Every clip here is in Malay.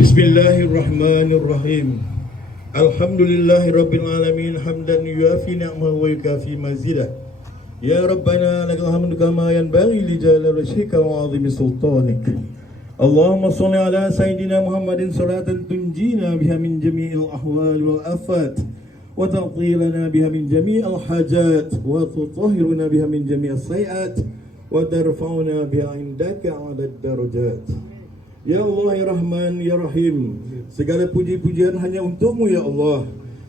بسم الله الرحمن الرحيم الحمد لله رب العالمين حمدا يوافي نعمه ويكافي مزيده يا ربنا لك الحمد كما ينبغي لجلال وجهك وعظيم سلطانك اللهم صل على سيدنا محمد صلاة تنجينا بها من جميع الأحوال والآفات وتقضي لنا بها من جميع الحاجات وتطهرنا بها من جميع السيئات وترفعنا بها عندك على الدرجات Ya Allah, Ya Rahman, Ya Rahim. Segala puji-pujian hanya untukmu, Ya Allah.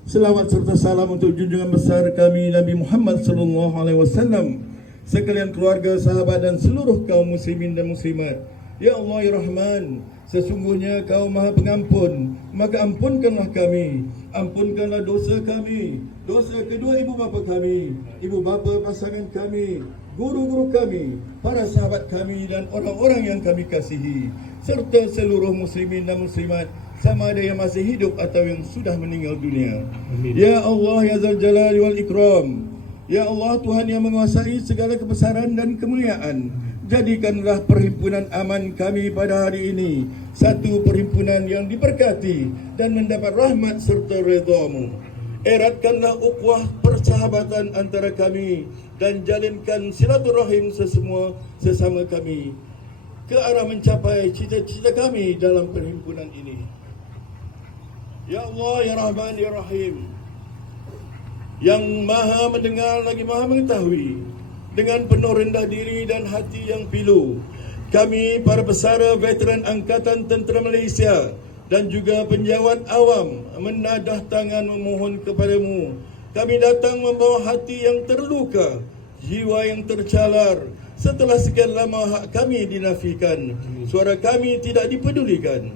Selamat serta salam untuk junjungan besar kami Nabi Muhammad Sallallahu Alaihi Wasallam Sekalian keluarga, sahabat dan seluruh kaum muslimin dan muslimat. Ya Allah, Ya Rahman Sesungguhnya kau maha pengampun. Maka ampunkanlah kami Ampunkanlah dosa kami Dosa kedua ibu bapa kami Ibu bapa pasangan kami Guru-guru kami Para sahabat kami dan orang-orang yang kami kasihi Serta seluruh muslimin dan muslimat Sama ada yang masih hidup atau yang sudah meninggal dunia. Amin. Ya Allah, Ya Zal Jalali wal Ikram Ya Allah Tuhan yang menguasai segala kebesaran dan kemuliaan Jadikanlah perhimpunan aman kami pada hari ini. Satu perhimpunan yang diberkati Dan mendapat rahmat serta redamu Eratkanlah ukhuwah persahabatan antara kami Dan jalinkan silaturahim sesemua sesama kami Ke arah mencapai cita-cita kami dalam perhimpunan ini. Ya Allah, Ya Rahman, Ya Rahim. Yang maha mendengar lagi maha mengetahui dengan penuh rendah diri dan hati yang pilu kami para pesara veteran Angkatan Tentera Malaysia dan juga penjawat awam menadah tangan memohon kepadamu kami datang membawa hati yang terluka jiwa yang tercalar setelah sekian lama hak kami dinafikan suara kami tidak dipedulikan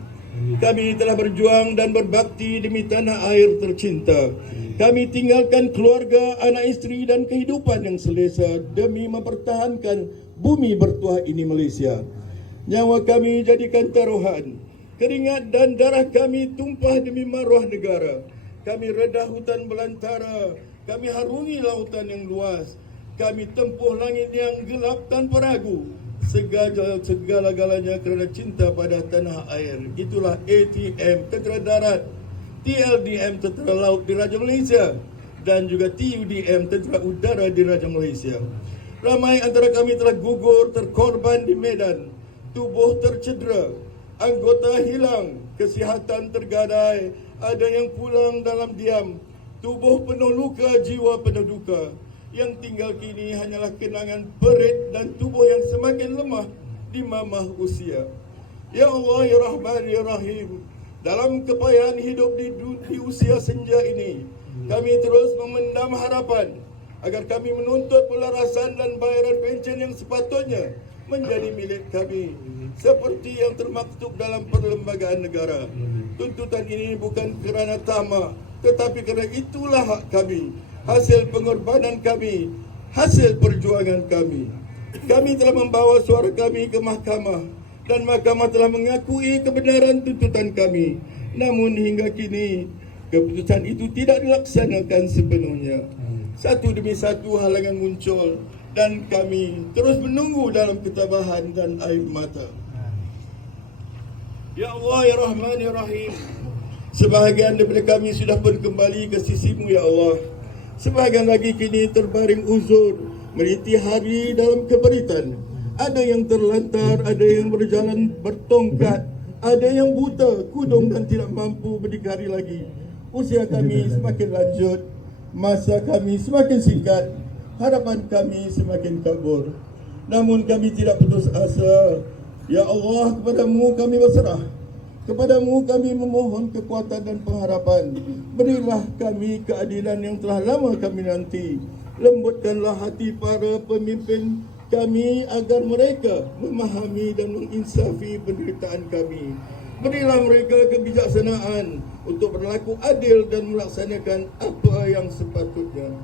kami telah berjuang dan berbakti demi tanah air tercinta. Kami tinggalkan keluarga, anak isteri dan kehidupan yang selesa demi mempertahankan bumi bertuah ini Malaysia. Nyawa kami jadikan taruhan. Keringat dan darah kami tumpah demi maruah negara. Kami redah hutan belantara. Kami harungi lautan yang luas. Kami tempuh langit yang gelap tanpa ragu. Segala segala-galanya kerana cinta pada tanah air. Itulah ATM Tentera Darat, TLDM Tentera Laut di Raja Malaysia. Dan juga TUDM Tentera Udara di Raja Malaysia. Ramai antara kami telah gugur terkorban di medan, tubuh tercedera, anggota hilang, kesihatan tergadai, ada yang pulang dalam diam, tubuh penuh luka, jiwa penuh duka. Yang tinggal kini hanyalah kenangan perit dan tubuh yang semakin lemah di mamah usia. Ya Allah, Ya Rahman, Ya Rahim, dalam kepayahan hidup di, di usia senja ini, kami terus memendam harapan agar kami menuntut pelarasan dan bayaran pencen yang sepatutnya menjadi milik kami seperti yang termaktub dalam perlembagaan negara. Tuntutan ini bukan kerana tamak tetapi kerana itulah hak kami, hasil pengorbanan kami, hasil perjuangan kami. Kami telah membawa suara kami ke mahkamah dan mahkamah telah mengakui kebenaran tuntutan kami. Namun hingga kini keputusan itu tidak dilaksanakan sepenuhnya. Satu demi satu halangan muncul dan kami terus menunggu dalam ketabahan dan air mata. Ya Allah, Ya Rahman, Ya Rahim. Sebahagian daripada kami sudah pun kembali ke sisimu, Ya Allah. Sebahagian lagi kini terbaring uzur, meniti hari dalam keberitan. Ada yang terlantar, ada yang berjalan bertongkat, ada yang buta, kudung dan tidak mampu berdikari lagi. Usia kami semakin lanjut, masa kami semakin singkat, harapan kami semakin kabur. Namun kami tidak putus asa. Ya Allah, kepadamu kami berserah. Kepadamu kami memohon kekuatan dan pengharapan. Berilah kami keadilan yang telah lama kami nanti. Lembutkanlah hati para pemimpin kami agar mereka memahami dan menginsafi penderitaan kami. Berilah mereka kebijaksanaan untuk berlaku adil dan melaksanakan apa yang sepatutnya.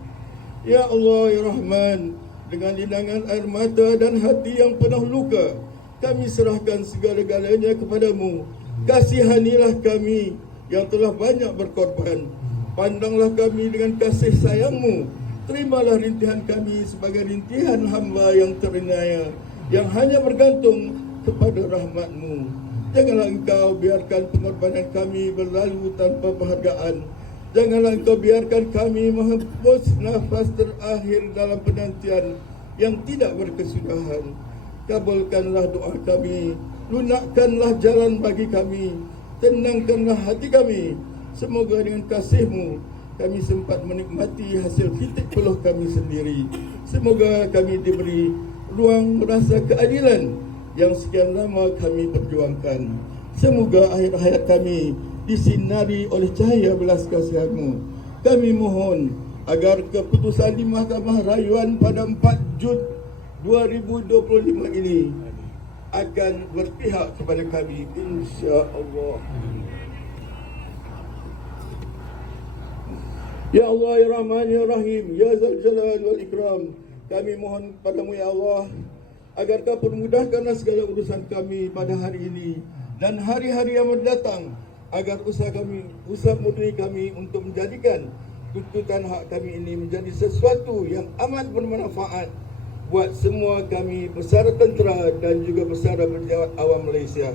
Ya Allah, Ya Rahman, dengan linangan air mata dan hati yang penuh luka, kami serahkan segala-galanya kepadamu. Kasihanilah kami yang telah banyak berkorban. Pandanglah kami dengan kasih sayangmu. Terimalah rintihan kami sebagai rintihan hamba yang terinaya, yang hanya bergantung kepada rahmatmu. Janganlah engkau biarkan pengorbanan kami berlalu tanpa penghargaan. Janganlah engkau biarkan kami menghembus nafas terakhir dalam penantian yang tidak berkesudahan. Kabulkanlah doa kami, lunakkanlah jalan bagi kami, tenangkanlah hati kami. Semoga dengan kasihmu kami sempat menikmati hasil titik peluh kami sendiri. Semoga kami diberi ruang merasa keadilan yang sekian lama kami perjuangkan. Semoga akhir hayat kami disinari oleh cahaya belas kasihanmu. Kami mohon agar keputusan di Mahkamah Rayuan pada 4 Jun 2025 ini akan berpihak kepada kami insya-Allah. Ya Allah, Ya Rahman, Ya Rahim, Ya Zal Jalal wal Ikram. Kami mohon padamu Ya Allah agar kau permudahkanlah segala urusan kami pada hari ini dan hari-hari yang mendatang agar usaha kami, usaha murni kami untuk menjadikan tuntutan hak kami ini menjadi sesuatu yang amat bermanfaat buat semua kami pesara tentera dan juga pesara pejabat awam Malaysia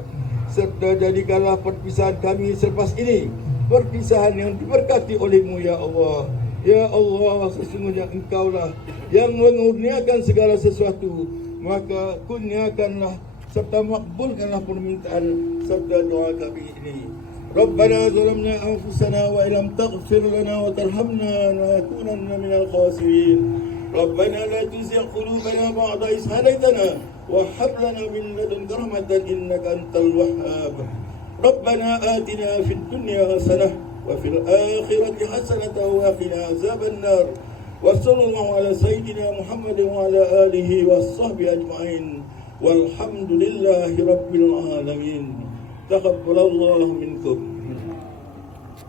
serta jadikanlah perpisahan kami selepas ini perpisahan yang diberkati olehmu ya Allah ya Allah sesungguhnya engkaulah yang mengurniakan segala sesuatu maka kurniakanlah serta makbulkanlah permintaan serta doa kami ini ربنا ظلمنا أنفسنا وإن لم تغفر لنا وترحمنا لنكونن من الخاسرين ربنا لا تزغ قلوبنا بعد إذ هديتنا وهب لنا من لدنك رحمة إنك أنت الوهاب. ربنا آتنا في الدنيا حسنة وفي الآخرة حسنة وقنا عذاب النار. وصلى الله على سيدنا محمد وعلى آله وصحبه أجمعين. والحمد لله رب العالمين. تقبل الله منكم.